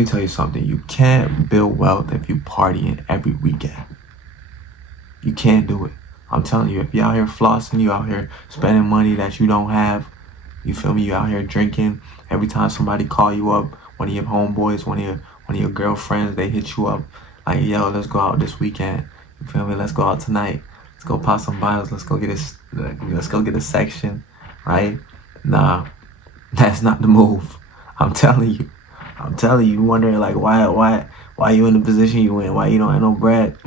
me tell you something. You can't build wealth if you partying every weekend. You can't do it. I'm telling you, if you out here flossing, you out here spending money that you don't have, you feel me? You out here drinking. Every time somebody call you up, one of your homeboys, one of your girlfriends, they hit you up like, yo, let's go out this weekend. You feel me? Let's go out tonight. Let's go pop some bottles. Let's go get a section, right? Nah, that's not the move. I'm telling you. You wondering like why you in the position you in? Why you don't have no bread?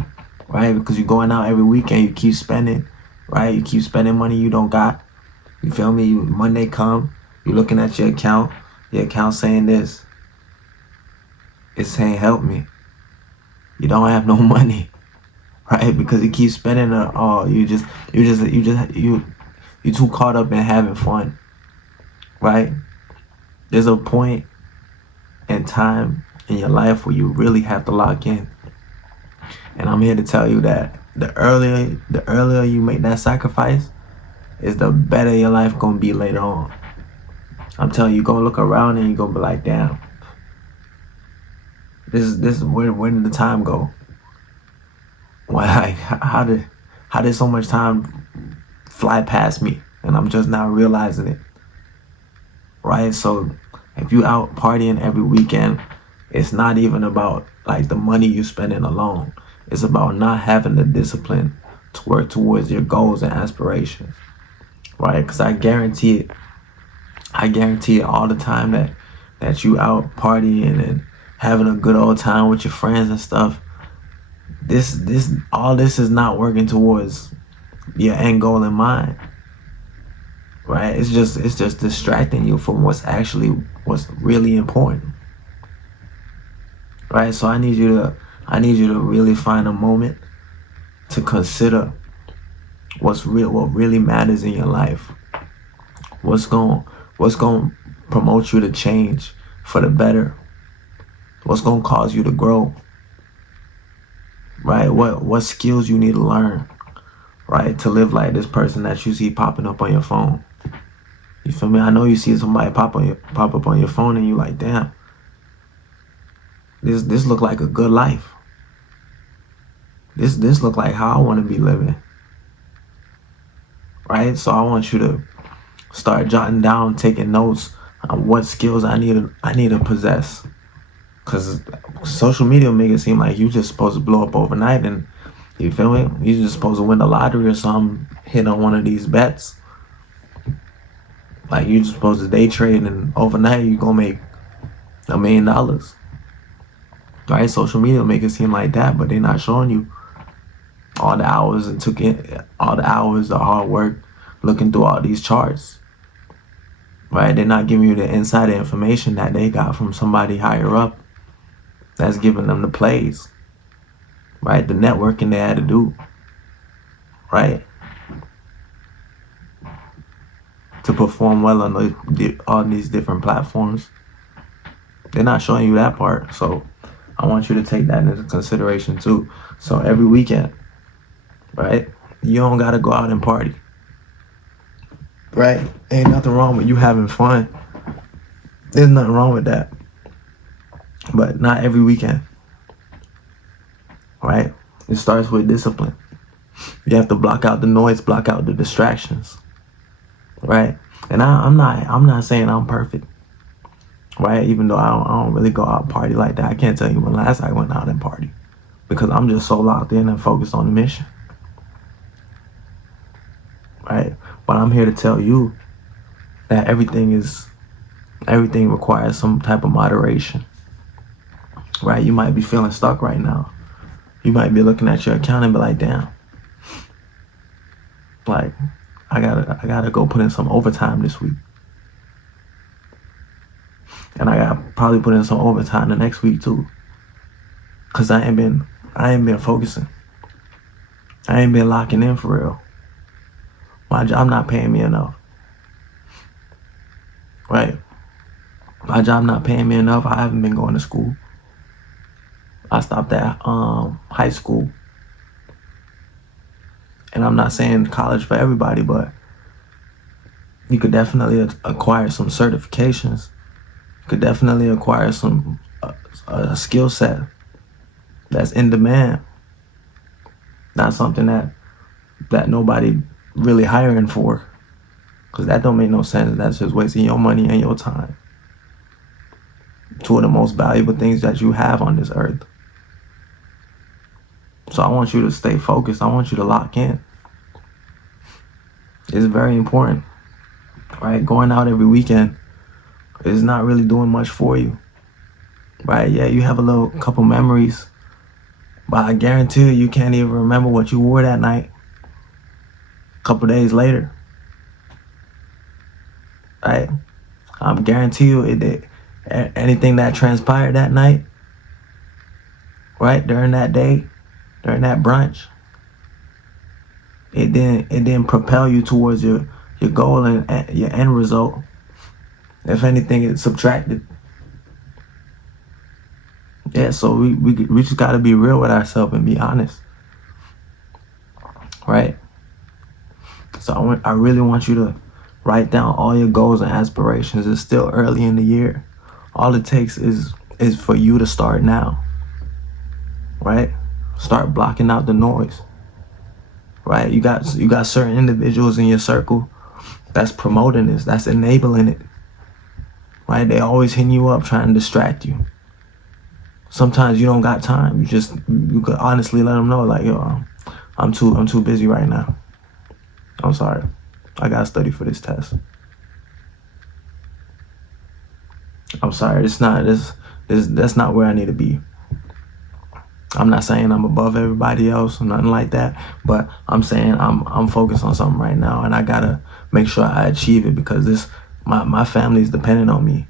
Right? Because you going out every weekend, you keep spending, right? You keep spending money you don't got. You feel me? Monday come, you looking at your account saying this. It's saying help me. You don't have no money, right? Because you keep spending you too caught up in having fun, right? There's a point in time in your life where you really have to lock in. And I'm here to tell you that the earlier you make that sacrifice, is the better your life gonna be later on. I'm telling you, you're gonna look around and you're gonna be like, damn, where did the time go? Why? How did so much time fly past me and I'm just now realizing it? Right? So if you out partying every weekend, it's not even about like the money you spending alone. It's about not having the discipline to work towards your goals and aspirations, right? Because I guarantee it all the time that you out partying and having a good old time with your friends and stuff. All this is not working towards your end goal in mind, right? It's just distracting you from what's really important, right? So I need you to really find a moment to consider what really matters in your life. What's going to promote you to change for the better? What's going to cause you to grow? Right? What skills you need to learn, right? To live like this person that you see popping up on your phone. You feel me? I know you see somebody pop up on your phone and you like, damn, this look like a good life. This look like how I want to be living. Right? So I want you to start jotting down, taking notes on what skills I need to possess. Cause social media make it seem like you just supposed to blow up overnight, and you feel me? You just supposed to win the lottery or something, hit on one of these bets. Like you just supposed to day trade and overnight you gonna make $1 million. Right? Social media make it seem like that, but they're not showing you all the hours the hard work looking through all these charts. Right? They're not giving you the insider information that they got from somebody higher up that's giving them the plays. Right? The networking they had to do. Right? To perform well on these different platforms. They're not showing you that part. So I want you to take that into consideration too. So every weekend, right? You don't gotta go out and party. Right? Ain't nothing wrong with you having fun. There's nothing wrong with that. But not every weekend. Right? It starts with discipline. You have to block out the noise, block out the distractions. Right? And I'm not saying I'm perfect. Right? Even though I don't really go out and party like that. I can't tell you when last I went out and party. Because I'm just so locked in and focused on the mission. Right? But I'm here to tell you that everything requires some type of moderation. Right? You might be feeling stuck right now. You might be looking at your account and be like, damn. Like, I gotta go put in some overtime this week. And I gotta probably put in some overtime the next week too. Cause I ain't been focusing. I ain't been locking in for real. My job not paying me enough. Right? My job not paying me enough. I haven't been going to school. I stopped at high school. And I'm not saying college for everybody, but you could definitely acquire some certifications. You could definitely acquire some a skill set that's in demand, not something that nobody really hiring for, because that don't make no sense. That's just wasting your money and your time. Two of the most valuable things that you have on this earth. So I want you to stay focused. I want you to lock in. It's very important, right? Going out every weekend is not really doing much for you, right? Yeah, you have a couple memories, but I guarantee you can't even remember what you wore that night a couple days later, right? I guarantee you anything that transpired that night, right, during that day, during that brunch, it didn't propel you towards your goal and your end result. If anything, it subtracted. Yeah, so we just got to be real with ourselves and be honest, right? So I really want you to write down all your goals and aspirations. It's still early in the year. All it takes is for you to start now, right? Start blocking out the noise, right? You got certain individuals in your circle that's promoting this, that's enabling it, right? They always hitting you up trying to distract you. Sometimes you don't got time. You could honestly let them know, like, yo, I'm too busy right now. I'm sorry. I gotta study for this test. I'm sorry. That's not where I need to be. I'm not saying I'm above everybody else or nothing like that, but I'm saying I'm focused on something right now, and I gotta make sure I achieve it, because my family's dependent on me.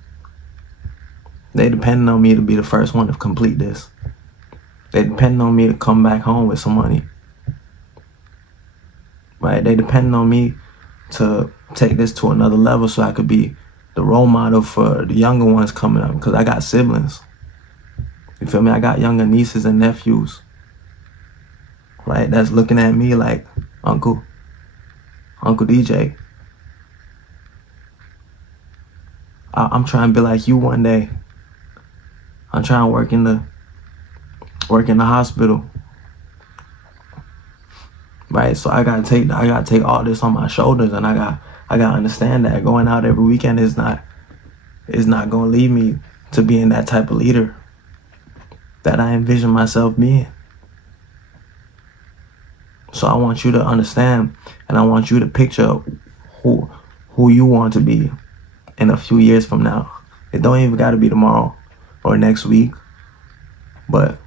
They depending on me to be the first one to complete this. They depending on me to come back home with some money, right? They depending on me to take this to another level so I could be the role model for the younger ones coming up, because I got siblings. You feel me? I got younger nieces and nephews, right? That's looking at me like, Uncle DJ. I'm trying to be like you one day. I'm trying to work in the hospital, right? So I gotta take all this on my shoulders, and I gotta understand that going out every weekend is not gonna lead me to being that type of leader that I envision myself being. So I want you to understand, and I want you to picture who you want to be in a few years from now. It don't even gotta be tomorrow or next week, but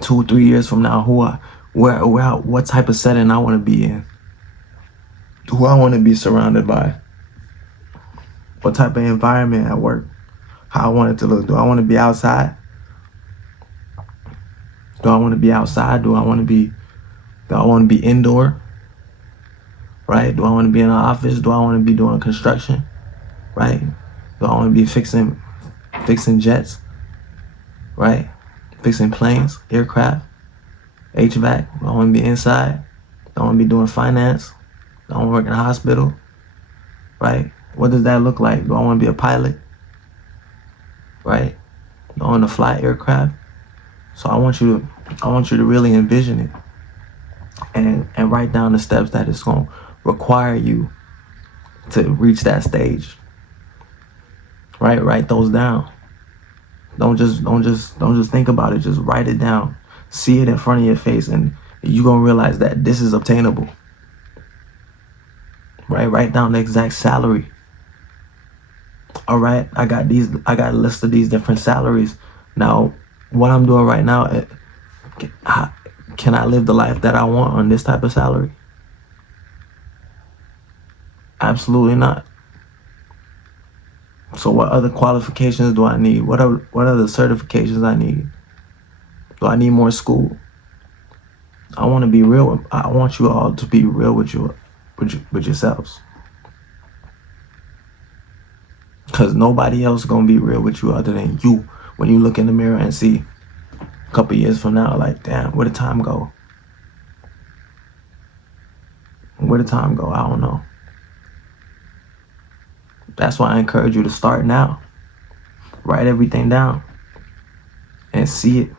2-3 years from now, what type of setting I want to be in, who I want to be surrounded by, what type of environment at work, how I want it to look. Do I want to be outside? Do I want to be outside? Do I want to be indoor? Right? Do I want to be in an office? Do I want to be doing construction? Right? Do I want to be fixing jets? Right? Fixing planes, aircraft, HVAC. Do I want to be inside? Do I want to be doing finance? Do I want to work in a hospital? Right? What does that look like? Do I want to be a pilot? Right? Do I want to fly aircraft? So I want you to really envision it and write down the steps that it's going to require you to reach that stage. Right? Write those down. Don't just think about it. Just write it down. See it in front of your face, and you're going to realize that this is obtainable. Right? Write down the exact salary. All right? I got a list of these different salaries. Now, what I'm doing right now, can I live the life that I want on this type of salary? Absolutely not. So what other qualifications do I need? What are the certifications I need? Do I need more school? I want to be real. I want you all to be real with yourselves. Because nobody else is going to be real with you other than you when you look in the mirror and see a couple years from now, like, damn, where did time go? Where did time go? I don't know. That's why I encourage you to start now. Write everything down. and see it.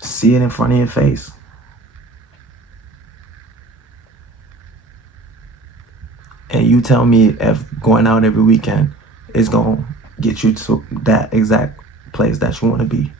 See it in front of your face. And you tell me if going out every weekend is going to get you to that exact place that you want to be.